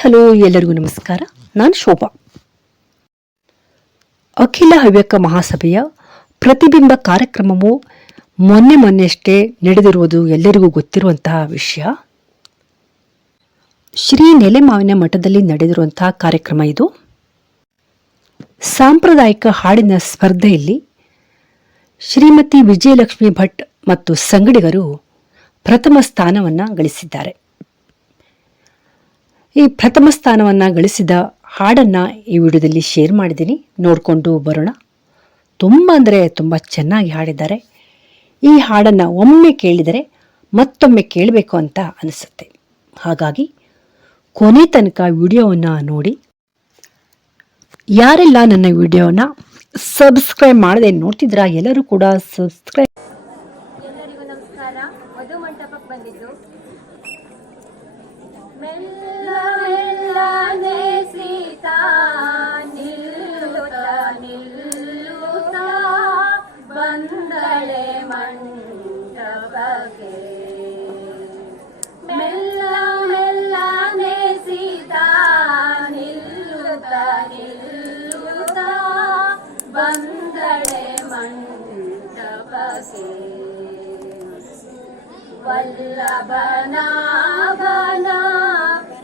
Hello, ಎಲ್ಲರಿಗೂ ನಮಸ್ಕಾರ. ನಾನು ಶೋಭಾ. ಅಖಿಲ ಹವ್ಯಕ ಮಹಾಸಭೆಯ ಪ್ರತಿಬಿಂಬ ಕಾರ್ಯಕ್ರಮವು ಮೊನ್ನೆಯಷ್ಟೇ ನಡೆದಿರುವುದು ಎಲ್ಲರಿಗೂ ಗೊತ್ತಿರುವಂತಹ ವಿಷಯ. ಶ್ರೀ ನೆಲೆಮಾವಿನ ಮಠದಲ್ಲಿ ನಡೆದಿರುವಂತಹ ಕಾರ್ಯಕ್ರಮ ಇದು. ಸಾಂಪ್ರದಾಯಿಕ ಹಾಡಿನ ಸ್ಪರ್ಧೆಯಲ್ಲಿ ಶ್ರೀಮತಿ ವಿಜಯಲಕ್ಷ್ಮಿ ಭಟ್ ಮತ್ತು ಸಂಗಡಿಗರು ಪ್ರಥಮ ಸ್ಥಾನವನ್ನು ಗಳಿಸಿದ್ದಾರೆ. ಈ ಪ್ರಥಮ ಸ್ಥಾನವನ್ನು ಗಳಿಸಿದ ಹಾಡನ್ನು ಈ ವಿಡಿಯೋದಲ್ಲಿ ಶೇರ್ ಮಾಡಿದ್ದೀನಿ, ನೋಡಿಕೊಂಡು ಬರೋಣ. ತುಂಬ ಚೆನ್ನಾಗಿ ಹಾಡಿದ್ದಾರೆ. ಈ ಹಾಡನ್ನು ಒಮ್ಮೆ ಕೇಳಿದರೆ ಮತ್ತೊಮ್ಮೆ ಕೇಳಬೇಕು ಅಂತ ಅನಿಸುತ್ತೆ. ಹಾಗಾಗಿ ಕೊನೆ ತನಕ ವಿಡಿಯೋವನ್ನು ನೋಡಿ. ಯಾರೆಲ್ಲ ನನ್ನ ವಿಡಿಯೋನ ಸಬ್ಸ್ಕ್ರೈಬ್ ಮಾಡದೆ ನೋಡ್ತಿದ್ರಾ ಎಲ್ಲರೂ ಕೂಡ ಸಬ್ಸ್ಕ್ರೈಬ್. ಎಲ್ಲರಿಗೂ ನಮಸ್ಕಾರ. ಮಧು ಮಂಟಪಕ್ಕೆ ಬಂದಿದ್ದು. ಮೆಲ್ಲ ಮೆಲ್ಲನೆ ಸೀತಾ ನಿಲ್ಲುತ್ತಾ ನಿಲ್ಲುತ್ತಾ ಬಂದಳೆ ಮಂಟಪಕ್ಕೆ. ಮೆಲ್ಲ ಮೆಲ್ಲನೆ ಸೀತಾ ನಿಲ್ಲುತ್ತಾ ನಿಲ್ಲುತ್ತಾ ಬಂದಳೆ ಮಂಟಪಕ್ಕೆ. ವಲ್ಲಭನಾಭನ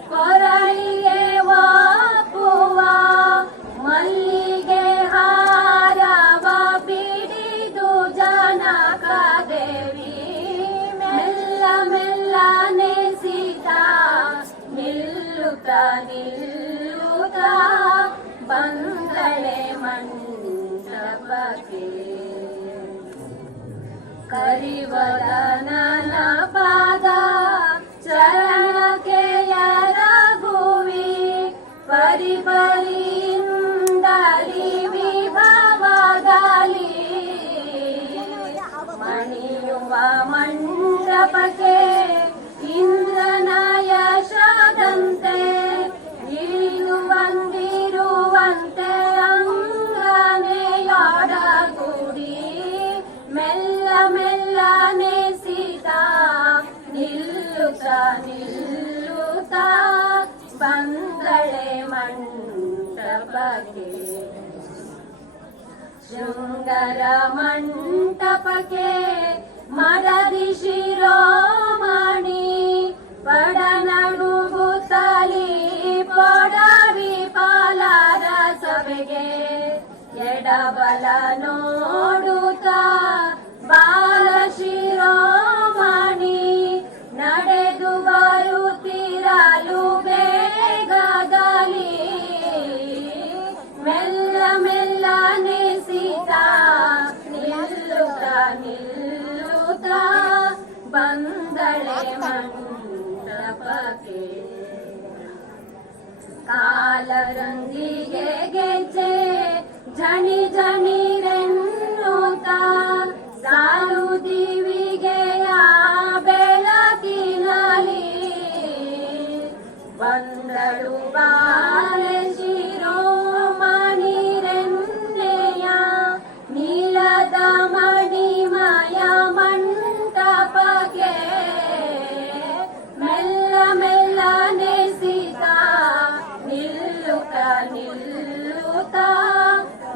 ಕೊರಳಿಗೆ ವಾಪುವ ಮಲ್ಲಿಗೆ ಹಾರವ ಬಿಡಿದು ಜನಕದೇವಿ. ಮೆಲ್ಲ ಮೆಲ್ಲನೆ ಸೀತಾ ನಿಲ್ಲುತ್ತಾ ನಿಲ್ಲುತ್ತಾ ಬಂದಳೆ ಮಂಟಪಕ್ಕೆ. ಕರಿವದನನ ಪಾದ ಚರಣಕ್ಕೆ ಎರಗುವಿ ಪರಿಪರಿಯಿಂದಲಿ ವಿಭವದಲ್ಲಿ ಮಣಿಯುವ ಮಂಟಪಕ್ಕೆ ಇಂದ್ರನ ಯಶದಂತೆ ಇಳಿದು ಬಂದಿರುವಂತೆ ಅಂಗನೆಯೊಡಗೂಡಿ ಮೆಲ್ಲ ಮೆಲ್ಲನೆ ಸೀತಾ ನಿಲ್ಲುತ್ತಾ ನಿಲ್ಲುತ್ತಾ ಬಂದಳೆ ಮಂಟಪಕ್ಕೆ. ಶೃಂಗರ ಮಂಟಪಕ್ಕೆ ಮರದಿ ಶಿರೋಮಣಿ ಪಡನಡುಗುತ್ತಲಿ ಪೊಡವಿ ಪಾಲರ ಸಭೆಗೆ ಎಡಬಲ ನೋಡುತ್ತಾ ಬಾಲ ಶಿರೋಮಣಿ ನಡೆದು ಬರುತ್ತಿರಲು ಬೇಗದಲ್ಲಿ ಮೆಲ್ಲ ಮೆಲ್ಲನೆ ಸೀತಾ ನಿಲ್ಲುತ್ತಾ ನಿಲ್ಲುತ್ತಾ ಬಂದಳೆ ಮಂಟಪಕ್ಕೆ. ಕಾಲರಂಗಿಗೆ ಗೆಜ್ಜೆ ಝಣಿ ಝಣಿರೆನ್ನುತ್ತಾ ಸಾಲು ದಿವಿಗೆಯ ಬೆಳಕಿನಲ್ಲಿ ಬಂದಳು ಬಾಲೆ ಶಿರೋಮಣಿರೆನ್ನೆಯ ನೀಲದ ಮಣಿಮಯ ಮಂಟಪಕ್ಕೆ. ಮೆಲ್ಲ ಮೆಲ್ಲನೆ ಸೀತಾ ನಿಲ್ಲುತ್ತಾ ನಿಲ್ಲುತ್ತಾ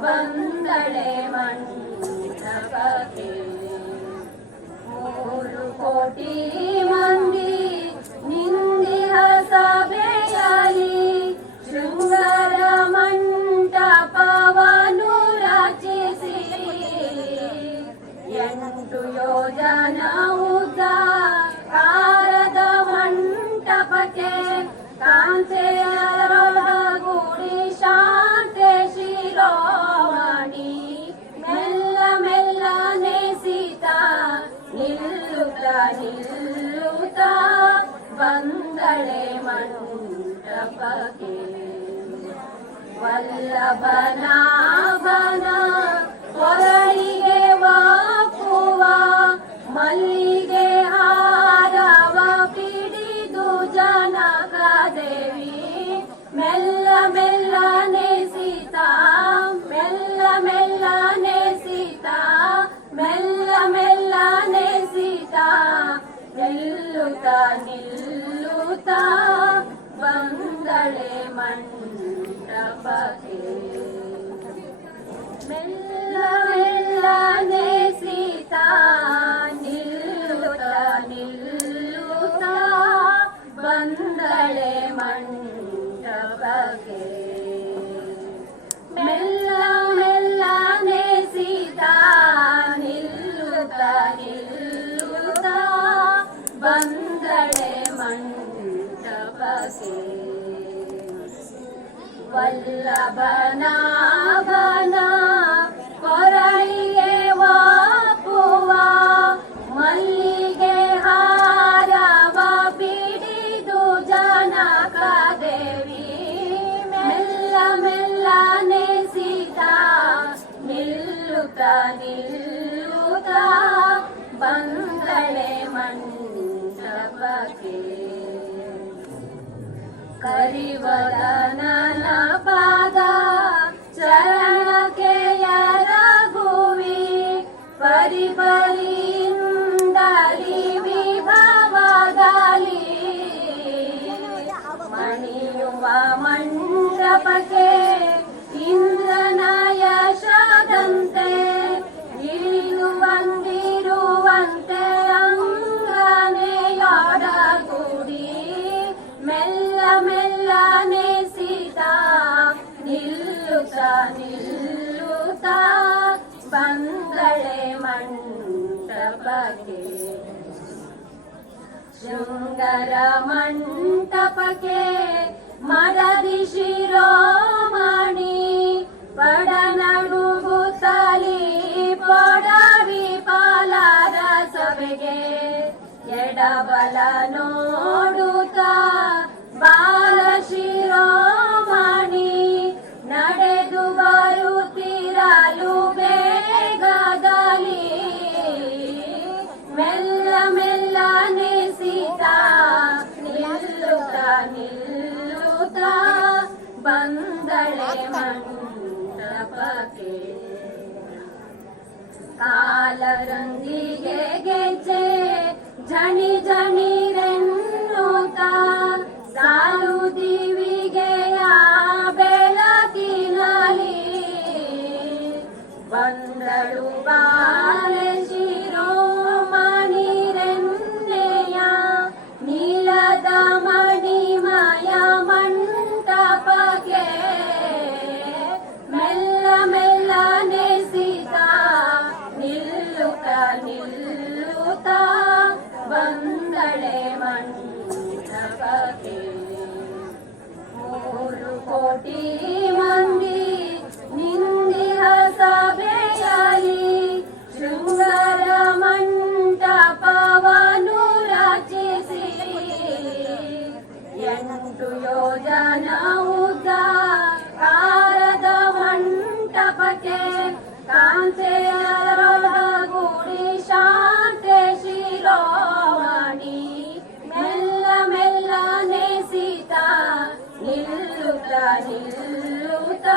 ಬಂದಳೆ ಮಂಟಪಕ್ಕೆ. 3 ಕೋಟಿ ಮಂದಿ ನಿಂದಿಹ ಸಭೆಯಲ್ಲಿ ಶೃಂಗಾರ ಮಂಟಪವನ್ನು ರಚಿಸಿ 8 ಯೋಜನ ಉದ್ದ ಕಾರದ ಮಂಟಪಕ್ಕೆ ಕಾಂತೆಯರೊಳಗೂಡಿ ಶಾಂತೆ ಶಿರೋಮಣಿ ಮೆಲ್ಲ ಮೆಲ್ಲನೆ ಸೀತಾ ನಿಲ್ಲುತ್ತಾ ನಿಲ್ಲುತ್ತಾ ಬಂದಳೆ ಮಂಟಪಕ್ಕೆ. ವಲ್ಲಭನಾಭನ ಕೊರಳಿಗೆ ವಾಪುವ ಮಲ್ಲಿಗೆ ಹಾರವ ಬಿಡಿದು ಜನಕದೇವಿ. ಮೆಲ್ಲ ಮೆಲ್ಲನೆ ಸೀತಾ ಮೆಲ್ಲ ಮೆಲ್ಲನೆ ಸೀತಾ ಮೆಲ್ಲ ಮೆಲ್ಲನೆ ಸೀತಾ ನಿಲ್ಲುತ್ತಾ ನಿಲ್ಲುತ್ತಾ ಬಂದಳೆ ಮೆಲ್ಲ ಮೆಲ್ಲನೆ ಸೀತಾ ನಿಲ್ಲುತ್ತ ನಿಲ್ಲುತ್ತ ಬಂದಳೆ ಮಂಟಪಕ್ಕೆ. ಮೆಲ್ಲ ಮೆಲ್ಲನೆ ಸೀತಾ ನಿಲ್ಲುತ್ತ ನಿಲ್ಲುತ್ತ ಬಂದಳೆ ಮಂಟಪಕ್ಕೆ. ವಲ್ಲಭನಾಭನ ಕೊರಳಿಗೆ ವಾಪುವ ಮಲ್ಲಿಗೆ ಹಾರವ ಪಿಡಿದು ಜನಕದೇವಿ. ಮೆಲ್ಲ ಮೆಲ್ಲನೆ ಸೀತಾ ನಿಲ್ಲುತ್ತ ನಿಲ್ಲುತ್ತ ಬಂದಳೆ ಮಂಟಪಕ್ಕೆ. ಕರಿವದನನ ಪಾದ ಚರಣಕ್ಕೆ ಎರಗುವಿ ಪರಿಪರಿಂದಲಿ ವಿಭವದಲ್ಲಿ ಮಣಿಯುವ ಮಂಟಪಕ್ಕೆ ಇಂದ್ರನ ಯಶದಂತೆ ಇಳಿದು ಬಂದಿರುವಂತೆ ಅಂಗನೆಯೊಡಗೂಡಿ ಮೆಲ್ಲ ಮೆಲ್ಲನೆ ಸೀತಾ ನಿಲ್ಲುತ್ತ ನಿಲ್ಲುತ್ತ ಬಂದಳೆ ಮಂಟಪಕ್ಕೆ. ಶೃಂಗರ ಮಂಟಪಕ್ಕೆ ಮರದಿ ಶಿರೋಮಣಿ ಪಡನಡುಗುತ್ತಲಿ ಪೊಡವಿ ಪಾಲರ ಸಭೆಗೆ ಎಡಬಲ ನೋಡುತ್ತ ಬಾಲ ಶಿರೋಮಣಿ ನಡೆದು ಬರುತ್ತಿರಲು ಬೇಗದಲ್ಲಿ ಮೆಲ್ಲ ಮೆಲ್ಲನೆ ಸೀತಾ ನಿಲ್ಲುತ್ತ ನಿಲ್ಲುತ್ತ ಬಂದಳೆ ಮಂಟಪಕ್ಕೆ. ಕಾಲರಂದಿಗೆ ಗೆಜ್ಜೆ ಝಣಿ ಝಣಿರೆನ್ನುತ್ತ ಸಾಲು ದಿವಿಗೆಯ ಬೆಳಕಿನಲ್ಲಿ ಬಂದಳು ಬಾಲೆ ಶಿರೋಮಣಿರೆನ್ನೆಯ ನೀಲದ ಮಣಿಮಯ ಮಂಟಪಕ್ಕೆ. ಮೆಲ್ಲ ಮೆಲ್ಲನೆ ಸೀತಾ ನಿಲ್ಲುತ್ತ ನಿಲ್ಲುತ್ತ ಬಂದಳೆ ಮಂಟಪಕ್ಕೆ. 3 ಕೋಟಿ ಮಂದಿ ನಿಂದಿಹ ಸಭೆಯಲ್ಲಿ ಶೃಂಗಾರ ಮಂಟಪವನ್ನು ರಚಿಸಿ 8 ಯೋಜನ ಉದ್ದ ಕಾರದ ಮಂಟಪಕ್ಕೆ ಕಾಂತೆಯರೊಡಗೂಡಿ ಶಾಂತೆ ಶಿರೋಮಣಿ ಮೆಲ್ಲ ಮೆಲ್ಲನೆ ಸೀತಾ ನಿಲ್ಲುತ್ತ ನಿಲ್ಲುತ್ತ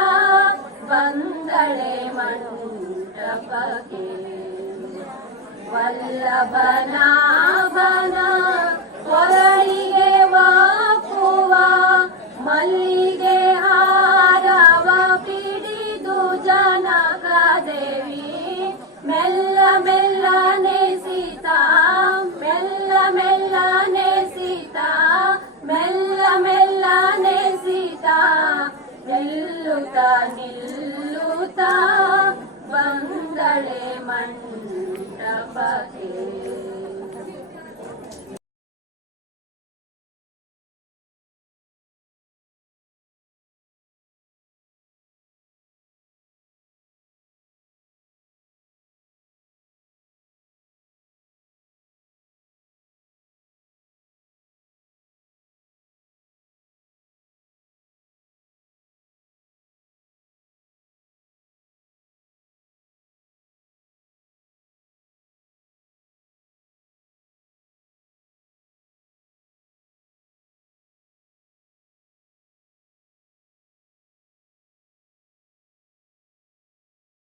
ಬಂದಳೆ ಮಂಟಪಕ್ಕೆ. ವಲ್ಲಭನಾಭನ ಕೊರಳಿಗೆ ವಾಪುವ ಮಲ್ಲಿಗೆ ಹಾರವ ಪಿಡಿದು ಜನಕದೇವಿ ಮೆಲ್ಲ ಮೆಲ್ಲನೆ ಸೀತಾ ಮೆಲ್ಲ ಮೆಲ್ಲನೆ ಸೀತಾ ಮೆಲ್ಲ ಮೆಲ್ಲನೆ ಸೀತಾ ನಿಲ್ಲುತ್ತ ನಿಲ್ಲುತ್ತ ಬಂದಳೆ ಮಂಟಪಕ್ಕೆ.